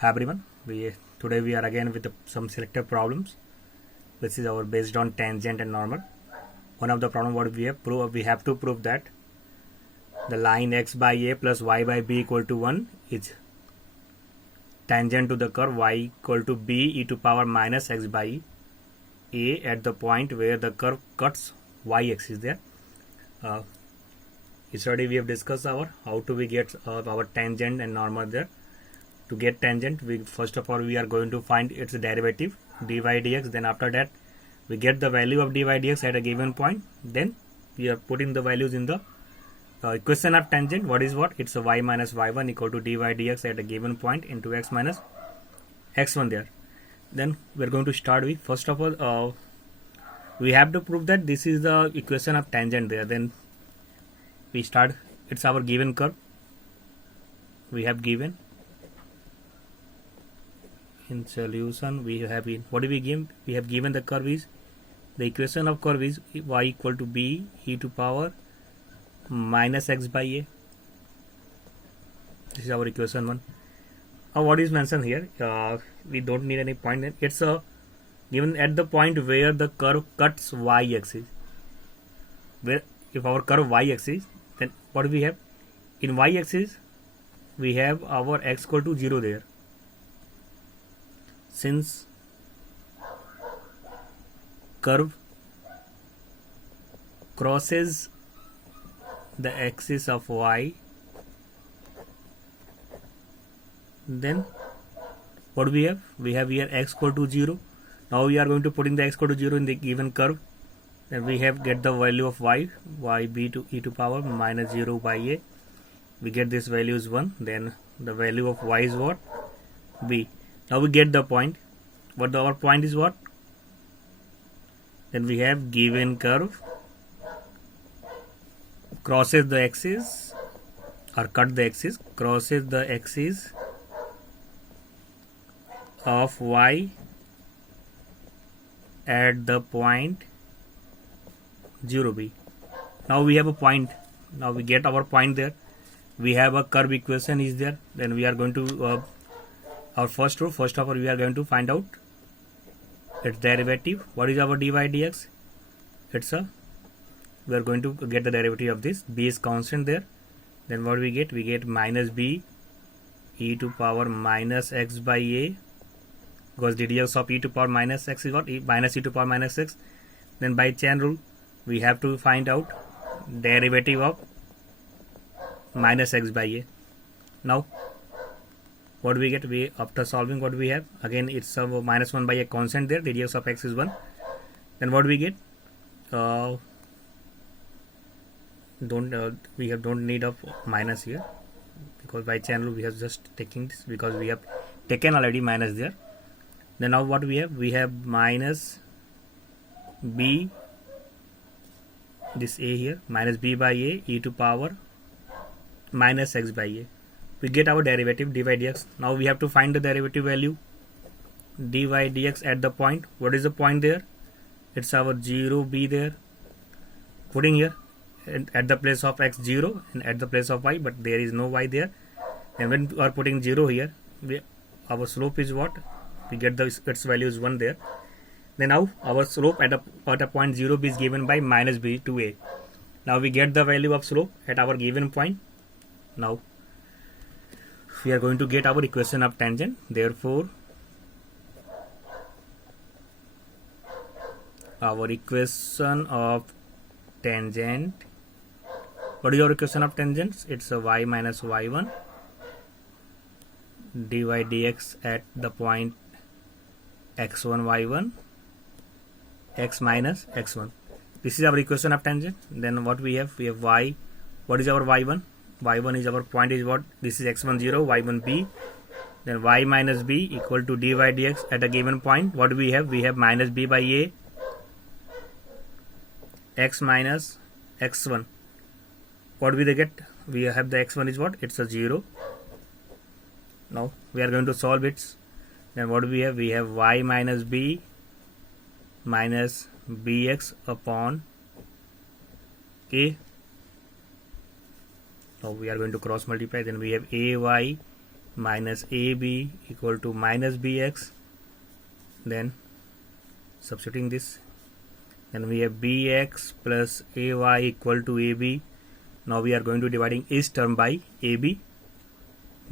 Hi everyone. Today we are again with some selective problems. This is our based on tangent and normal. One of the problem what we have to prove that the line x by a plus y by b equal to 1 is tangent to the curve y equal to b e to power minus x by a at the point where the curve cuts y axis there. Yesterday we have discussed how to we get our tangent and normal there. To get tangent, first of all we are going to find its derivative dy dx. Then after that we get the value of dy dx at a given point. Then we are putting the values in the equation of tangent. What is what? It's a y minus y1 equal to dy dx at a given point into x minus x1 there. Then we are going to start with, first of all, we have to prove that this is the equation of tangent there. Then we start. It's our given curve. We have given. In solution we have been, what do we give? We have given the curve is, the equation of curve is y equal to b e to power minus x by a. This is our equation 1. Now what is mentioned here, we don't need any point. It's given at the point where the curve cuts y axis. Where if our curve y axis, then what do we have? In y axis we have our x equal to 0 there. Since curve crosses the axis of y, then what do we have? We have here x equal to 0. Now we are going to put in the x equal to 0 in the given curve. Then we have get the value of y b to e to power minus 0 by a. We get this value is 1. Then the value of y is what? B. Now we get the point. What our point is what? Then we have given curve crosses the axis or cut the axis, crosses the axis of y at the point 0b. Now we have a point. Now we get our point there. We have a curve equation is there. Then we are going to our first row. First of all we are going to find out its derivative. What is our dy dx? We are going to get the derivative of this. B is constant there. Then what we get? We get minus b e to power minus x by a, because the dx of e to power minus x is what? Minus e to power minus x. Then by chain rule we have to find out derivative of minus x by a. Now what do we get? We, after solving, what do we have? Again it's minus 1 by a constant there. The dx of x is 1. Then what do we get? Don't need of minus here, because by chain rule we have just taking this, because we have taken already minus there. Then now what we have? We have minus b, this a here, minus b by a e to power minus x by a. We get our derivative dy dx. Now we have to find the derivative value dy dx at the point. What is the point there? It's our 0b there. Putting here at the place of x 0 and at the place of y, but there is no y there. And when we are putting 0 here, our slope is what? We get its value is 1 there. Then now our slope at a point 0b is given by minus b to a. Now we get the value of slope at our given point. Now we are going to get our equation of tangent. Therefore our equation of tangent, what is your equation of tangents? It's a y minus y1 dy dx at the point x1 y1 x minus x1. This is our equation of tangent. Then what we have? We have y. What is our y1? Y1 is our point is what? This is x1 0, y1 b. Then y minus b equal to dy dx at a given point. What do we have? We have minus b by a x minus x1. What we get? We have the x1 is what? It's a 0. Now we are going to solve it. Then what do we have? We have y minus b minus bx upon a. Now we are going to cross multiply. Then we have ay minus AB equal to minus BX. Then substituting this, then we have BX plus AY equal to AB. Now we are going to dividing each term by AB.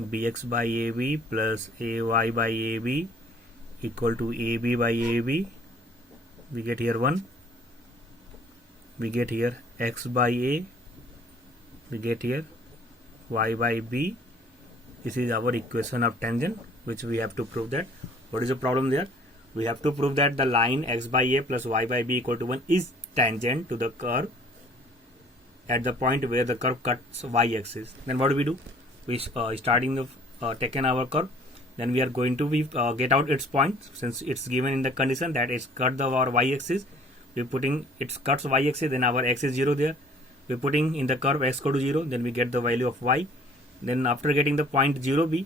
BX by AB plus AY by AB equal to AB by AB. We get here 1. We get here X by A. We get here Y by B. This is our equation of tangent, which we have to prove that. What is the problem there? We have to prove that the line X by A plus Y by B equal to 1 is tangent to the curve at the point where the curve cuts y-axis. Then what do? We starting the taken our curve. Then we are going to get out its point, since it's given in the condition that it's cut our y-axis. We're putting its cuts y-axis, then our x is 0 there. We're putting in the curve x go to 0, then we get the value of y. Then after getting the point 0b,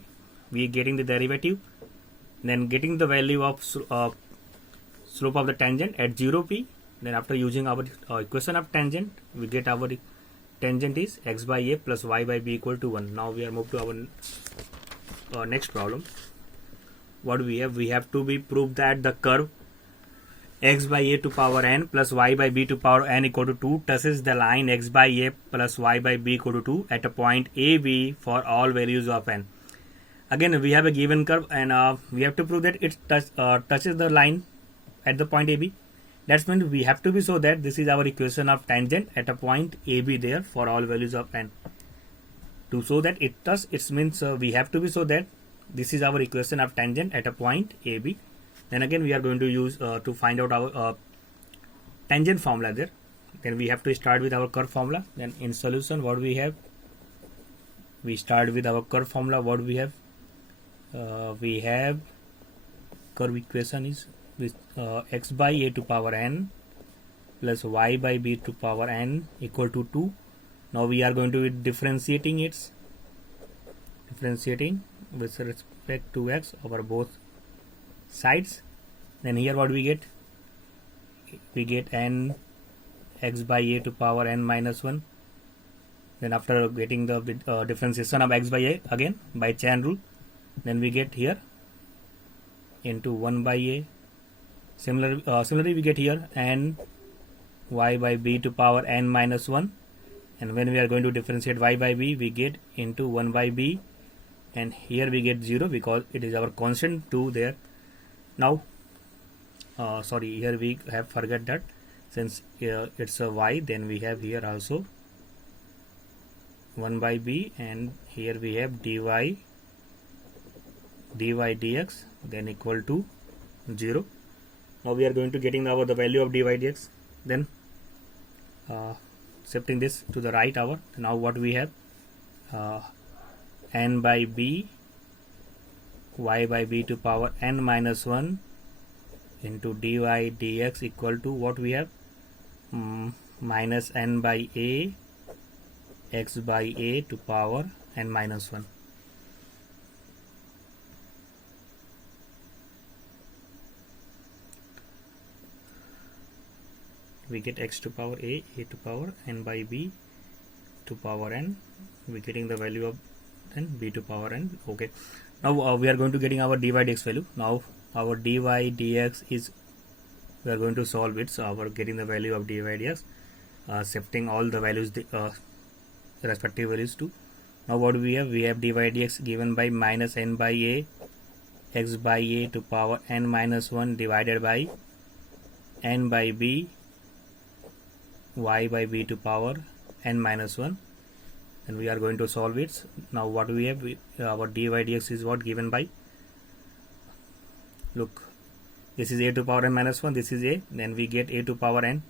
we are getting the derivative. Then getting the value of slope of the tangent at 0p. Then after using our equation of tangent, we get our tangent is x by a plus y by b equal to 1. Now we are moved to our next problem. What do we have? We have to be proved that the curve x by a to power n plus y by b to power n equal to 2 touches the line x by a plus y by b equal to 2 at a point AB for all values of n. Again, we have a given curve, and we have to prove that it touches the line at the point AB. That means we have to be so that this is our equation of tangent at a point AB there for all values of n. To show that it touches, it means we have to be so that this is our equation of tangent at a point AB. Then again we are going to use to find out our tangent formula there. Then we have to start with our curve formula. Then in solution, what we have? We start with our curve formula. What we have? We have curve equation is with x by a to power n plus y by b to power n equal to 2. Now we are going to be differentiating with respect to x over both sides. Then here what we get? We get n x by a to power n minus 1. Then after getting the differentiation of x by a again by chain rule, then we get here into 1 by a. Similarly we get here n y by b to power n minus 1, and when we are going to differentiate y by b, we get into 1 by b, and here we get 0 because it is our constant 2 there. Now here we have forget that since it's a y, then we have here also 1 by b, and here we have dy dx then equal to 0. Now we are going to getting the value of dy dx. Then shifting this to the right now what we have, n by b y by b to power n minus 1 into dy dx equal to what we have, minus n by a x by a to power n minus 1. We get x to power a to power n by b to power n. We are getting the value of then b to power n. Okay. Now we are going to getting our dy dx value. Now our dy dx is, we are going to solve it. So our getting the value of dy dx, shifting all the values, respective values to. Now what do we have? We have dy dx given by minus n by a x by a to power n minus 1 divided by n by b y by b to power n minus 1, and we are going to solve it. Now what we have, our dy dx is what given by, look, this is a to power n minus 1, this is a, then we get a to power n,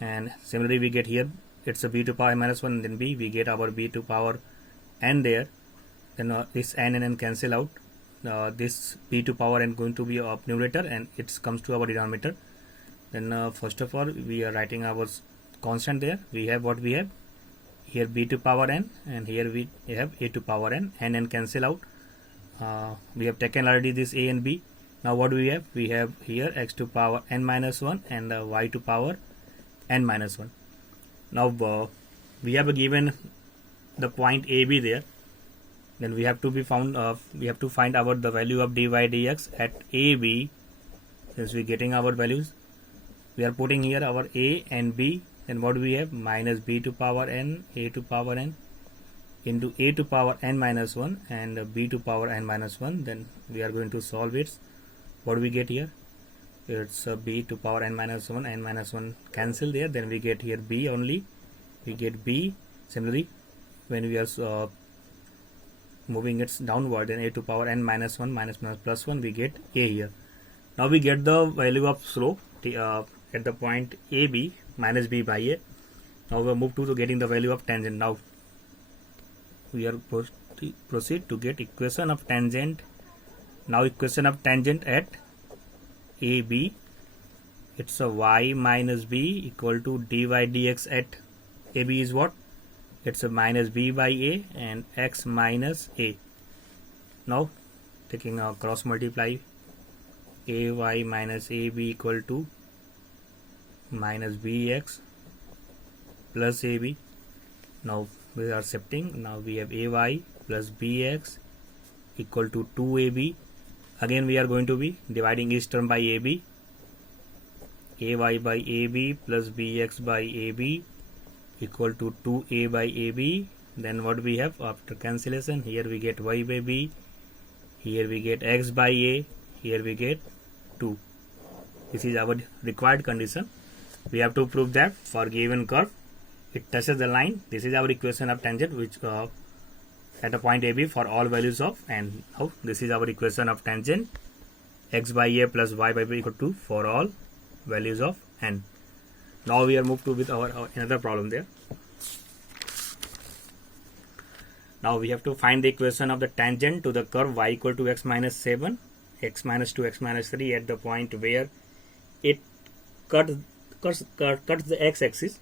and similarly we get here it's a b to power n minus 1, then b, we get our b to power n there. Then this n and n cancel out, this b to power n going to be a numerator and it comes to our denominator. Then first of all we are writing our constant there. We have what we have here, b to power n, and here we have a to power n, and n cancel out. We have taken already this a and b. Now what do we have? We have here x to power n minus 1 and y to power n minus 1. Now we have given the point AB there. Then we have to find our the value of dy dx at AB. Since we getting our values, we are putting here our a and b. Then what we have, minus b to power n, a to power n, into a to power n minus 1 and b to power n minus 1. Then we are going to solve it. What do we get here? It's b to power n minus 1 cancel there. Then we get here b only. We get b. Similarly, when we are moving it downward, then a to power n minus 1 minus plus 1, we get a here. Now we get the value of slope at the point AB minus b by a. Now we move to getting the value of tangent. Now we are proceed to get equation of tangent. Now equation of tangent at AB, it's a y minus b equal to dy dx at AB is what? It's a minus b by a and x minus a. Now taking a cross multiply, ay minus ab equal to minus bx plus ab. Now we are shifting. Now we have ay plus bx equal to 2ab. Again we are going to be dividing each term by ab. Ay by ab plus bx by ab equal to 2a by ab. Then what we have after cancellation? Here we get y by b, here we get x by a, here we get 2. This is our required condition. We have to prove that for given curve it touches the line. This is our equation of tangent, which at a point AB for all values of n. Now this is our equation of tangent, x by a plus y by b equal to for all values of n. Now we are moved to with our another problem there. Now we have to find the equation of the tangent to the curve y equal to x minus 7, x minus 2, x minus 3 at the point where it cuts the x-axis.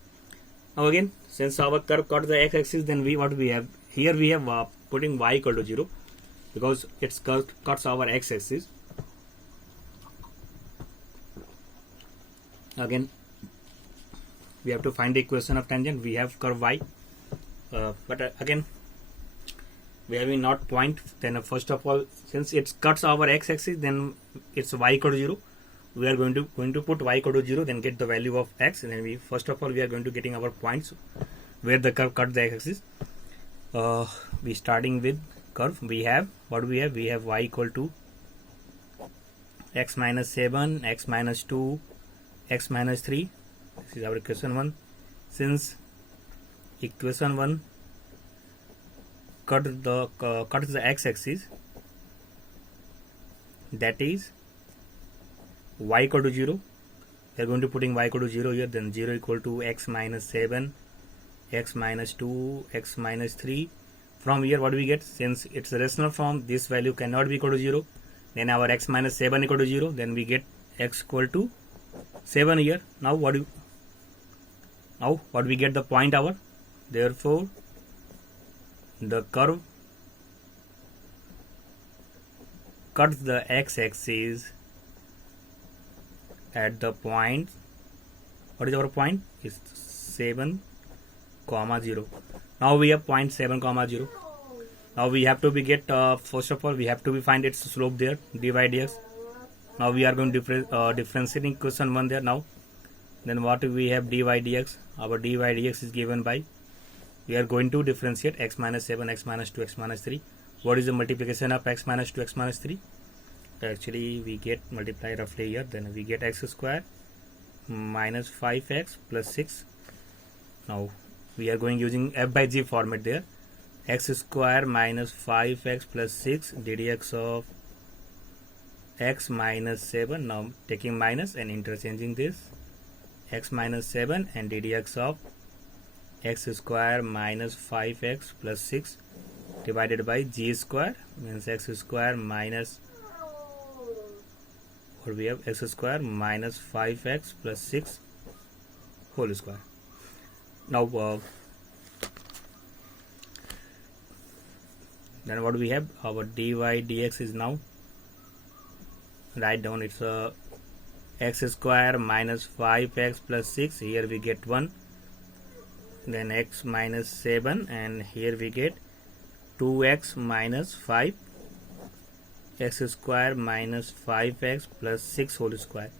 Now again, since our curve cuts the x-axis, then what we have here, we have putting y equal to 0 because it's cuts our x-axis. Again we have to find the equation of tangent. We have curve y, but again we have not point. Then first of all, since it cuts our x-axis, then it's y equal to 0. We are going to put y equal to 0, then get the value of x, and then we first of all we are going to getting our points where the curve cut the x-axis. We starting with curve. We have what we have. We have y equal to x minus 7, x minus 2, x minus 3. This is our equation 1. Since equation 1 cuts the x-axis, that is y equal to 0. We are going to putting y equal to 0 here. Then 0 equal to x minus 7, x minus 2, x minus 3. From here what we get? Since it's a rational form, this value cannot be equal to 0. Then our x minus 7 equal to 0. Then we get x equal to 7 here. Now what we get the point our. Therefore the curve cuts the x-axis at the point. What is our point? Is 7, 0. Now we have point 7, 0. Now we have to be get first of all we have to be find its slope there, dy dx. Now we are going to differentiating equation 1 there. Now then what we have, dy dx. Our dy dx is given by, we are going to differentiate x minus 7, x minus 2, x minus 3. What is the multiplication of x minus 2, x minus 3? Actually we get multiply roughly here. Then we get x square minus 5x plus 6. Now we are going using f by g format there. X square minus 5x plus 6 ddx of x minus 7. Now taking minus and interchanging this, x minus 7 and ddx of x square minus 5x plus 6 divided by g square, means x square minus, or we have x square minus 5x plus 6 whole square. Now then what we have, our dy dx is now write down, it's x square minus 5x plus 6. Here we get 1, then x minus 7, and here we get 2x minus 5 x square minus 5x plus 6 whole square.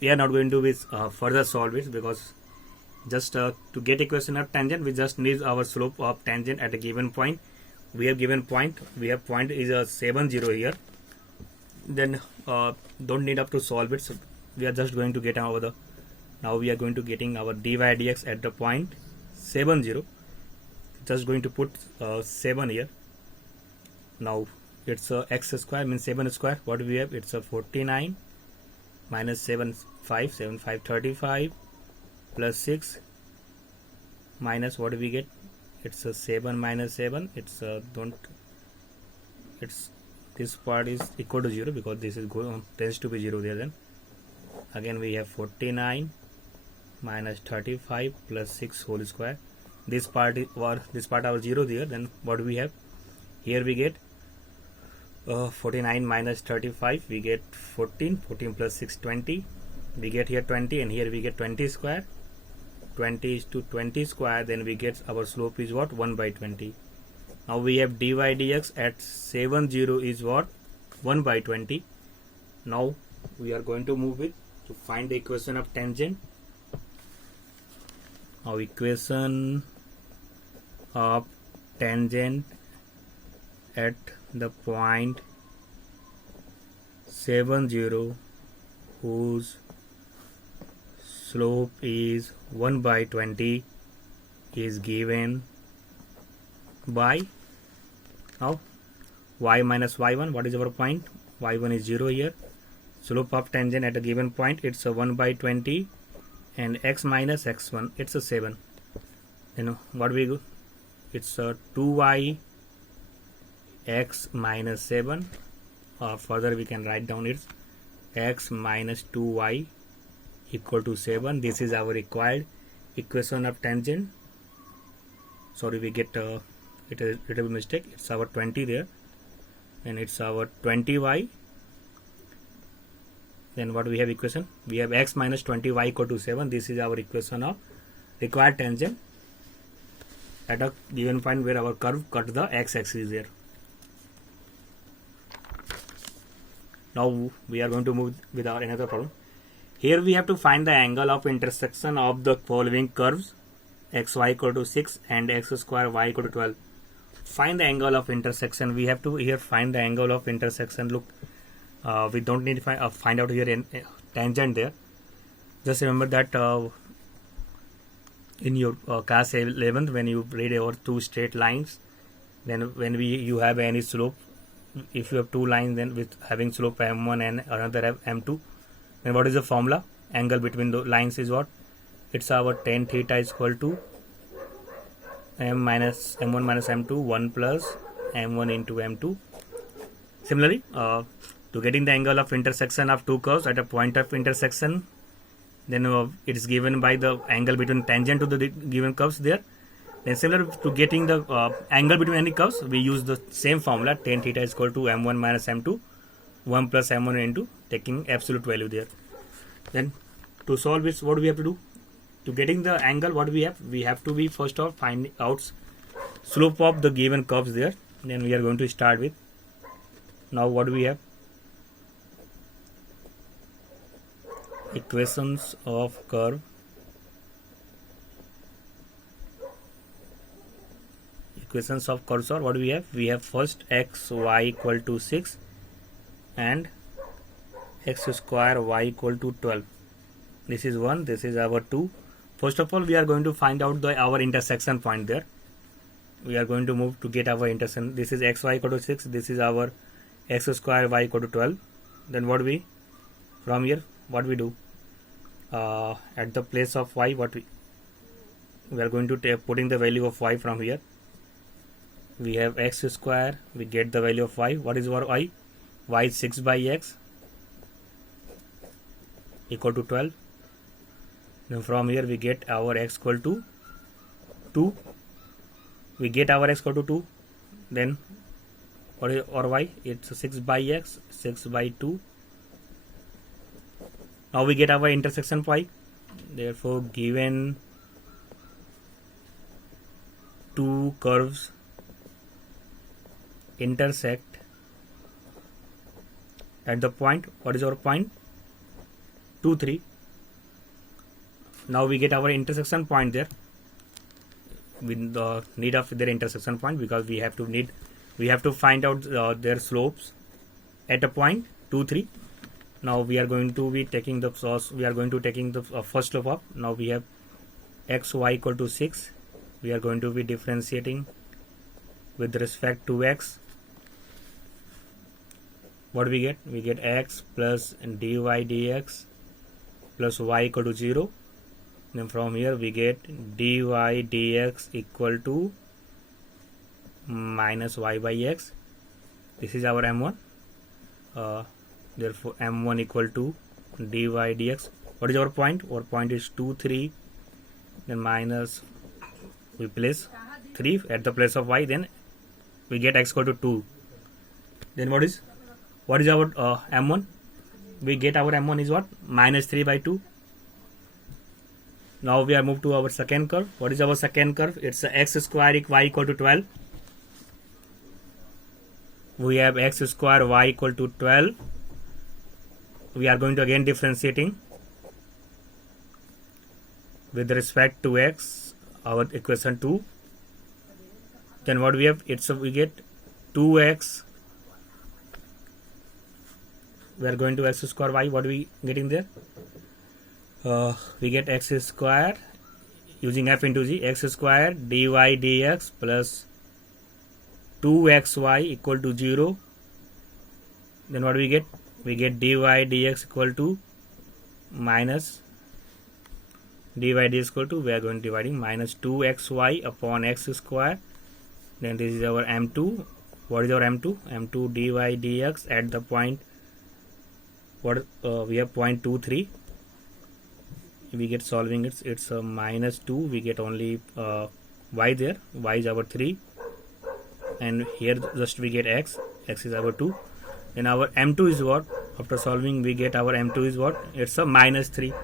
We are not going to further solve it, because just to get equation of tangent, we just need our slope of tangent at a given point. We have given point, we have point is a 7 0 here, then don't need up to solve it. So we are just going to get over the, now we are going to getting our dy dx at the point 7 0. Just going to put 7 here. Now it's x square means 7 square. What we have, it's a 49 minus 7 5 7 5 35 plus 6 minus what do we get, it's a 7 minus 7, it's it's this part is equal to 0 because this is tends to be 0 there. Then again we have 49 minus 35 plus 6 whole square. This part is, or this part our 0 there. Then what we have here, we get 49 minus 35, we get 14 plus 6 20, we get here 20, and here we get 20 square. 20 is to 20 square, then we get our slope is what, 1 by 20. Now we have dy dx at 7 0 is what, 1 by 20. Now we are going to move it to find the equation of tangent. Now equation of tangent at the point 7 0 whose slope is 1 by 20 is given by, now y minus y1, what is our point, y1 is 0 here. Slope of tangent at a given point, it's a 1 by 20, and x minus x1, it's a 7. Then what we go, it's a 2y x minus 7, or further we can write down it's x minus 2y equal to 7. This is our required equation of tangent. Sorry, we get it is a little mistake, it's our 20 there, and it's our 20y. Then what we have equation, we have x minus 20y equal to 7. This is our equation of required tangent at a given point where our curve cut the x-axis there. Now we are going to move with our another problem. Here we have to find the angle of intersection of the following curves, xy equal to 6 and x square y equal to 12. Find the angle of intersection. We have to here find the angle of intersection. Look, we don't need to find out here in tangent there. Just remember that in your class 11th, when you read over two straight lines, then when you have any slope, if you have two lines then with having slope m1 and another have m2, then what is the formula? Angle between the lines is what? It's our tan theta is equal to m1 minus m2 1 plus m1 into m2. Similarly, to getting the angle of intersection of two curves at a point of intersection, then it is given by the angle between tangent to the given curves there. Then similar to getting the angle between any curves, we use the same formula, tan theta is equal to m1 minus m2 1 plus m1 into taking absolute value there. Then to solve this, what do we have to do? To getting the angle, what we have to be first of find out slope of the given curves there. Then we are going to start with, now what do we have? Equations of curve. Equations of cursor, what do we have? We have first x y equal to 6 and x square y equal to 12. This is 1, this is our 2. First of all, we are going to find out our intersection point there. We are going to move to get our intersection. This is x y equal to 6, this is our x square y equal to 12. Then what we, from here, what we do? At the place of y, what we are going to putting the value of y from here. We have x square, we get the value of y. What is our y? Y is 6 by x equal to 12. Then from here we get our x equal to 2. We get our x equal to 2. Then what is our y? It's 6 by x, 6 by 2. Now we get our intersection point. Therefore, given two curves intersect at the point, what is our point? 2 3. Now we get our intersection point there with the need of their intersection point, because we have to find out their slopes at a point 2 3. Now we are going to be taking the first slope of, now we have x y equal to 6. We are going to be differentiating with respect to x. What do we get? We get x plus dy dx plus y equal to 0. Then from here we get dy dx equal to minus y by x. This is our m1. Therefore m1 equal to dy dx. What is our point? Our point is 2 3. Then minus, we place 3 at the place of y. Then we get x equal to 2. Then what is our m1? We get our m1 is what? Minus 3 by 2. Now we are moved to our second curve. What is our second curve? It's x square y equal to 12. We have x square y equal to 12. We are going to again differentiating with respect to x, our equation 2. Then what we have? We get 2x. We are going to x square y. What are we getting there? We get x square using f into g, x square dy dx plus 2xy equal to 0. Then what do we get? We get dy dx equal to minus dy dx equal to, we are going to dividing minus 2xy upon x square. Then this is our m2. What is our m2? m2 dy dx at the point, what we have point 2 3. We get solving it's a minus 2. We get only y there. Y is our 3, and here just we get x is our 2. Then our m2 is what? After solving we get our m2 is what? It's a minus 3.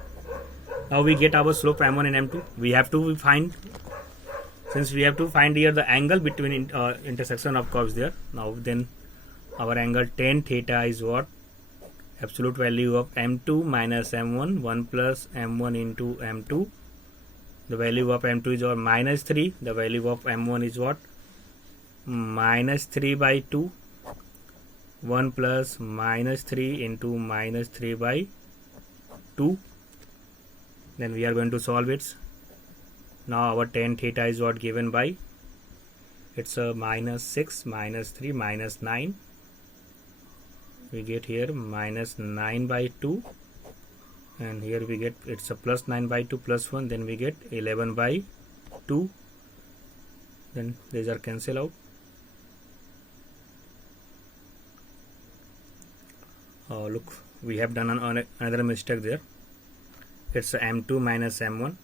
Now we get our slope m1 and m2. We have to find, since we have to find here the angle between intersection of curves there. Now then our angle tan theta is what? Absolute value of m2 minus m1, 1 plus m1 into m2. The value of m2 is what? Minus 3. The value of m1 is what? Minus 3 by 2. 1 plus minus 3 into minus 3 by 2. Then we are going to solve it. Now our tan theta is what given by? It's a minus 6 minus 3 minus 9. We get here minus 9 by 2, and here we get it's a plus 9 by 2 plus 1. Then we get 11 by 2. Then these are cancel out. Look, we have done another mistake there. It's a m2 minus m1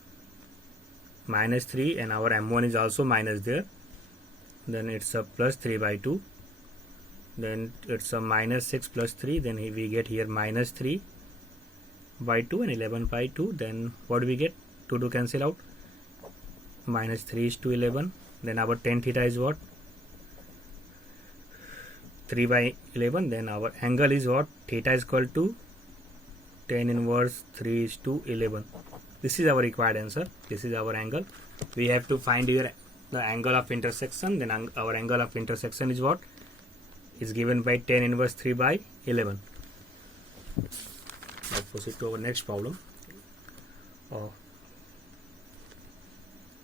minus 3, and our m1 is also minus there. Then it's a plus 3 by 2. Then it's a minus 6 plus 3. Then we get here minus 3 by 2 and 11 by 2. Then what do we get? 2 to cancel out. Minus 3 is to 11. Then our tan theta is what? 3 by 11. Then our angle is what? Theta is equal to tan inverse 3 is to 11. This is our required answer. This is our angle. We have to find here the angle of intersection. Then our angle of intersection is what? Is given by tan inverse 3 by 11. Now proceed to our next problem.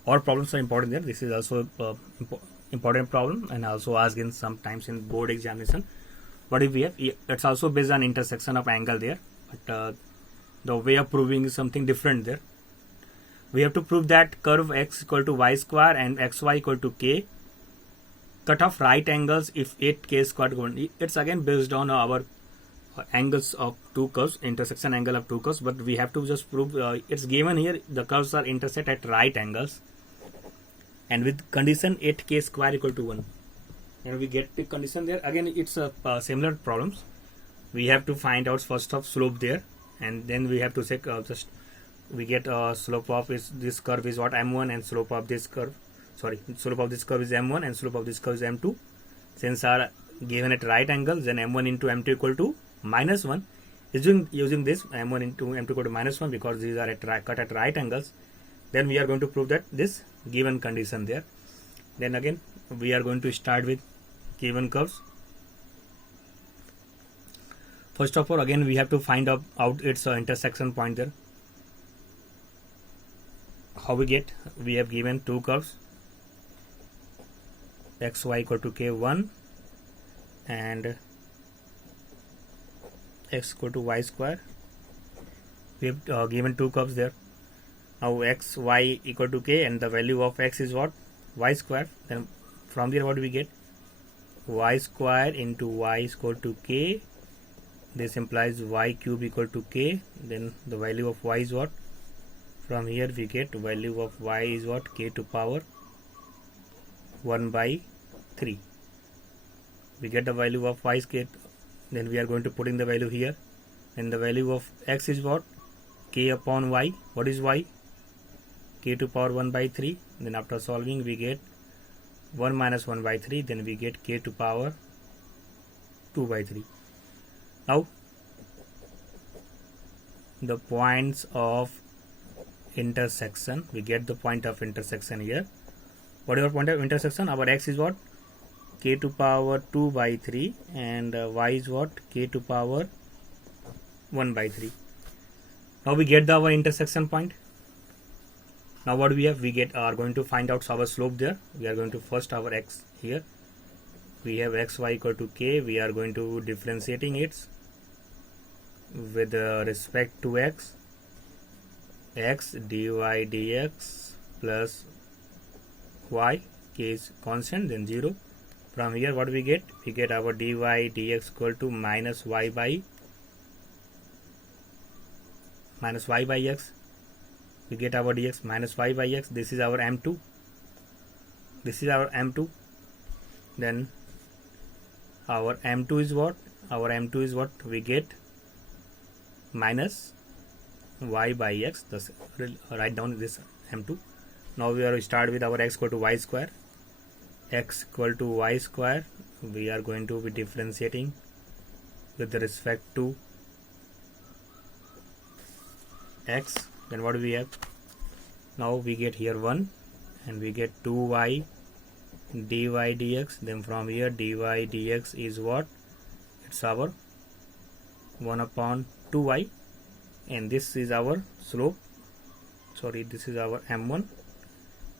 All problems are important there. This is also important problem and also asked in sometimes in board examination. What if we have? It's also based on intersection of angle there, but the way of proving is something different there. We have to prove that curve x equal to y square and xy equal to k cut off right angles if 8k squared. It's again based on our angles of two curves, intersection angle of two curves, but we have to just prove it's given here the curves are intersect at right angles, and with condition 8k square equal to 1. And we get the condition there. Again it's a similar problems. We have to find out first of slope there, and then we have to check just we get slope of this curve is what? M1, and slope of this curve, sorry, slope of this curve is M1 and slope of this curve is M2. since are given at right angles, then m1 into m2 equal to minus 1. Using this m1 into m2 equal to minus 1 because these are cut at right angles, then we are going to prove that this given condition there. Then again we are going to start with given curves. First of all, again we have to find out its intersection point there. How we get? We have given two curves, xy equal to k1 and x equal to y square. We have given two curves there. Now x, y equal to k, and the value of x is what? Y square. Then from there what do we get? Y square into y is equal to k. This implies y cube equal to k. Then the value of y is what? From here we get value of y is what? K to power 1 by 3. We get the value of y is k. Then we are going to put in the value here. And the value of x is what? K upon y. What is y? K to power 1 by 3. Then after solving we get 1 minus 1 by 3. Then we get k to power 2 by 3. Now the points of intersection, we get the point of intersection here. What is our point of intersection? Our x is what? K to power 2 by 3 and y is what? K to power 1 by 3. Now we get our intersection point. Now what we have? We are going to find out our slope there. We are going to first our x here. We have xy equal to k. We are going to differentiating it with respect to x dy dx plus y, k is constant, then 0. From here what we get? We get our dy dx equal to minus y by x. We get our dx minus y by x. This is our m2. This is our m2. Then our m2 is what? Our m2 is what? We get minus y by x. Thus write down this m2. Now we are start with our x equal to y square. X equal to y square. We are going to be differentiating with respect to x. Then what do we have? Now we get here 1 and we get 2y dy dx. Then from here dy dx is what? It's our 1 upon 2y, and this is our slope. Sorry, this is our m1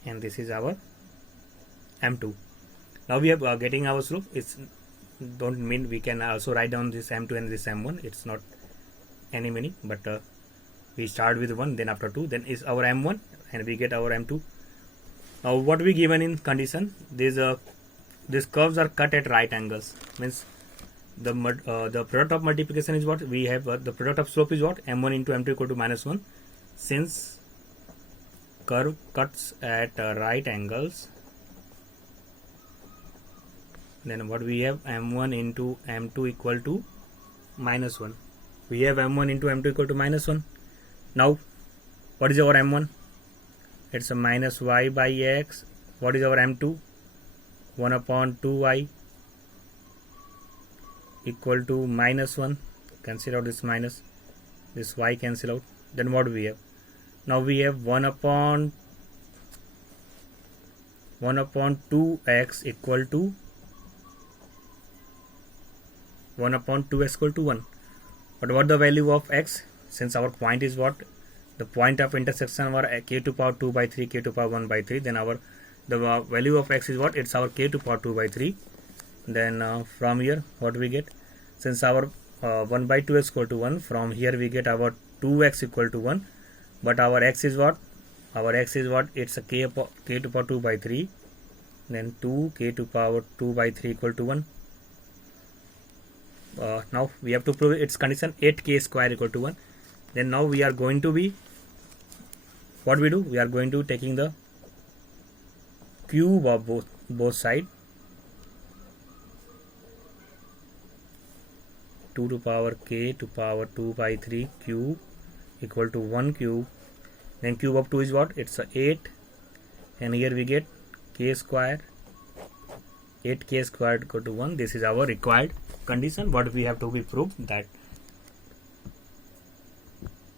and this is our m2. Now we are getting our slope. It's don't mean we can also write down this m2 and this m1. It's not any meaning, but we start with 1, then after 2, then is our m1 and we get our m2. Now what we given in condition? These curves are cut at right angles. Means the product of multiplication is what? We have the product of slope is what? m1 into m2 equal to minus 1. Since curve cuts at right angles, then what we have? m1 into m2 equal to minus 1. We have m1 into m2 equal to minus 1. Now what is our m1? It's a minus y by x. What is our m2? 1 upon 2y equal to minus 1. Cancel out this minus. This y cancel out. Then what we have? Now we have 1 upon 2x equal to 1 upon 2x equal to 1. But what the value of x? Since our point is what? The point of intersection were k to power 2 by 3, k to power 1 by 3. Then the value of x is what? It's our k to power 2 by 3. Then from here what we get? Since our 1 by 2x equal to 1, from here we get our 2x equal to 1. But our x is what? Our x is what? It's a k to power 2 by 3. Then 2 k to power 2 by 3 equal to 1. Now we have to prove its condition 8k square equal to 1. Then now we are going to be, what we do? We are going to taking the cube of both side. 2 to power k to power 2 by 3 cube equal to 1 cube. Then cube of 2 is what? It's a 8. And here we get k square 8k squared equal to 1. This is our required condition. What we have to be proved that